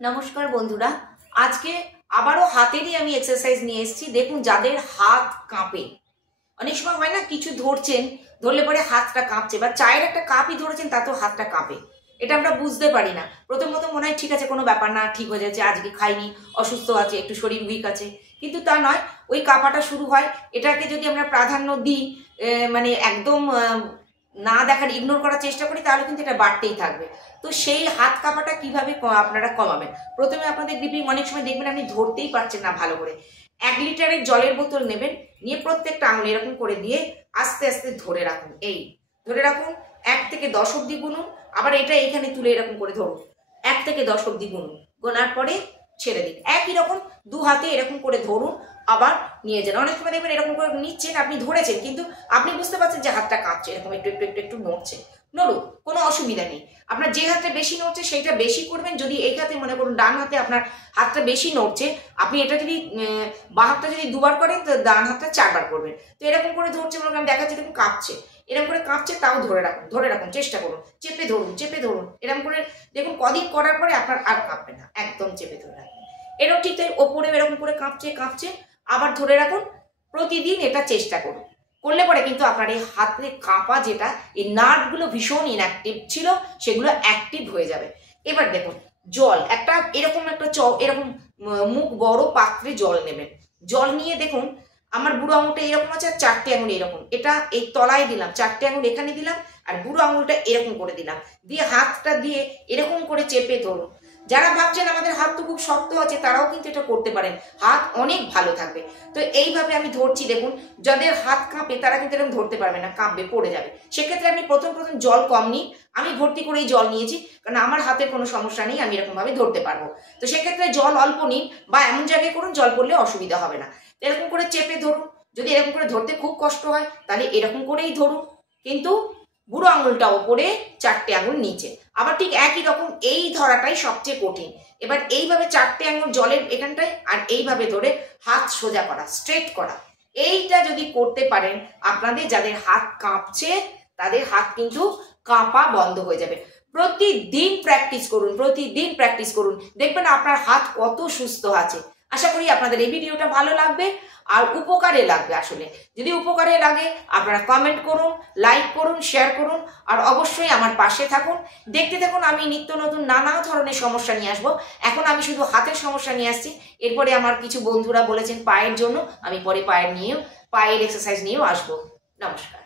নমস্কার বন্ধুরা, আজকে আবারও হাতেরই আমি এক্সারসাইজ নিয়ে এসেছি। দেখুন, যাদের হাত কাঁপে, অনেক সময় হয় না কিছু ধরছেন, ধরলে পরে হাতটা কাঁপছে, বা চায়ের একটা কাপই ধরেছেন তাতেও হাতটা কাঁপে। এটা আমরা বুঝতে পারি না। প্রথম প্রথম মনে হয় ঠিক আছে, কোনো ব্যাপার না, ঠিক হয়ে যাচ্ছে, আজকে খাইনি, অসুস্থ আছে, একটু শরীর উইক আছে, কিন্তু তা নয়। ওই কাঁপাটা শুরু হয়। এটাকে যদি আমরা প্রাধান্য দিই, মানে একদম না দেখার, ইগনোর করার চেষ্টা করি, তাহলে কিন্তু এটা বাড়তেই থাকবে। তো সেই হাত কাঁপাটা কিভাবে আপনারা কমাবেন? প্রথমে আপনাদের গ্রিপিং অনেক সময় দেখবেন আপনি ধরতেই পারছেন না ভালো করে। 1 লিটারের জলের বোতল নেবেন, নিয়ে প্রত্যেকটা আঙুল এরকম করে দিয়ে আস্তে আস্তে ধরে রাখুন। এই ধরে রাখুন, 1 থেকে 10 অব্দি গুনুন। আবার এটা এখানে তুলে এরকম করে ধরুন, 1 থেকে 10 অব্দি গুনুন। গোনার পরে ছেড়ে দিন। একই রকম 2 হাতে এরকম করে ধরুন, আবার নিয়ে যান। অনেক সময় দেখবেন এরকম করে নিচ্ছেন, আপনি ধরেছেন, কিন্তু আপনি বুঝতে পারছেন যে হাতটা কাঁপছে, এরকম একটু একটু একটু একটু নড়ছে। নড়ুক, কোনো অসুবিধা নেই। আপনার যে হাতটা বেশি নড়ছে সেইটা বেশি করবেন। যদি এই হাতে, মনে করুন ডান হাতে আপনার হাতটা বেশি নড়ছে, আপনি এটা যদি বাঁ হাতটা যদি 2বার করেন, তো ডান হাতটা 4বার করবেন। তো এরকম করে ধরছে, মনে করেন দেখাচ্ছে দেখুন কাঁপছে, এরকম করে কাঁপছে, তাও ধরে রাখুন, ধরে রাখুন, চেষ্টা করুন, চেপে ধরুন, চেপে ধরুন। এরকম করে দেখুন কদিন করার পরে আপনার আর কাঁপবে না, একদম চেপে ধরে রাখুন। এরকম ঠিক তাই ওপরে এরকম করে কাঁপছে কাঁপছে, আবার ধরে রাখুন। প্রতিদিন এটা চেষ্টা করুন। করলে পরে কিন্তু আপনার এই হাতে কাঁপা, যেটা এই নার্ভগুলো ভীষণ ইনঅ্যাক্টিভ ছিল, সেগুলো অ্যাক্টিভ হয়ে যাবে। এবার দেখুন, জল একটা এরকম একটা এরকম মুখ বড় পাত্রে জল নেবেন। জল নিয়ে দেখুন, আমার বুড়ো আঙুলটা এরকম আছে, আর 4টে আঙুল এরকম, এটা এই তলায় দিলাম, 4টে আঙুল এখানে দিলাম, আর বুড়ো আঙুলটা এরকম করে দিলাম, দিয়ে হাতটা দিয়ে এরকম করে চেপে ধরুন। যারা ভাবছেন আমাদের হাত তো খুব শক্ত আছে, তারাও কিন্তু এটা করতে পারেন, হাত অনেক ভালো থাকবে। তো এইভাবে আমি ধরছি, দেখুন যাদের হাত কাঁপে তারা কিন্তু এরকম ধরতে পারবে না, কাঁপবে, পড়ে যাবে। সেক্ষেত্রে আপনি প্রথম প্রথম জল কম নিন। আমি ভর্তি করেই জল নিয়েছি, কারণ আমার হাতের কোনো সমস্যা নেই, আমি এরকম ভাবে ধরতে পারবো। তো সেক্ষেত্রে জল অল্প নিন, বা এমন জায়গায় করুন জল পড়লে অসুবিধা হবে না। এরকম করে চেপে ধরুন। যদি এরকম করে ধরতে খুব কষ্ট হয়, তাহলে এরকম করেই ধরুন, কিন্তু বুড়ো আঙুলটা ওপরে, 4টে আঙুল নিচে। আবার ঠিক একই রকম এই ধরাটাই সবচেয়ে কঠিন। এবার এইভাবে 4টে আঙুল জলের এখানটায়, আর এইভাবে ধরে হাত সোজা করা, স্ট্রেট করা। এইটা যদি করতে পারেন, আপনাদের যাদের হাত কাঁপছে তাদের হাত কিন্তু কাঁপা বন্ধ হয়ে যাবে। প্রতিদিন প্র্যাকটিস করুন, প্রতিদিন প্র্যাকটিস করুন, দেখবেন আপনার হাত কত সুস্থ আছে। আশা করি আপনাদের এই ভিডিওটা ভালো লাগবে আর উপকারে লাগবে। আসলে যদি উপকারে লাগে, আপনারা কমেন্ট করুন, লাইক করুন, শেয়ার করুন, আর অবশ্যই আমার পাশে থাকুন। দেখতে থাকুন, আমি নিত্য নতুন নানা ধরনের সমস্যা নিয়ে আসবো। এখন আমি শুধু হাতের সমস্যা নিয়ে আসছি, এরপরে আমার কিছু বন্ধুরা বলেছেন পায়ের জন্য, আমি পরে পায়ের এক্সারসাইজ নিয়েও আসবো। নমস্কার।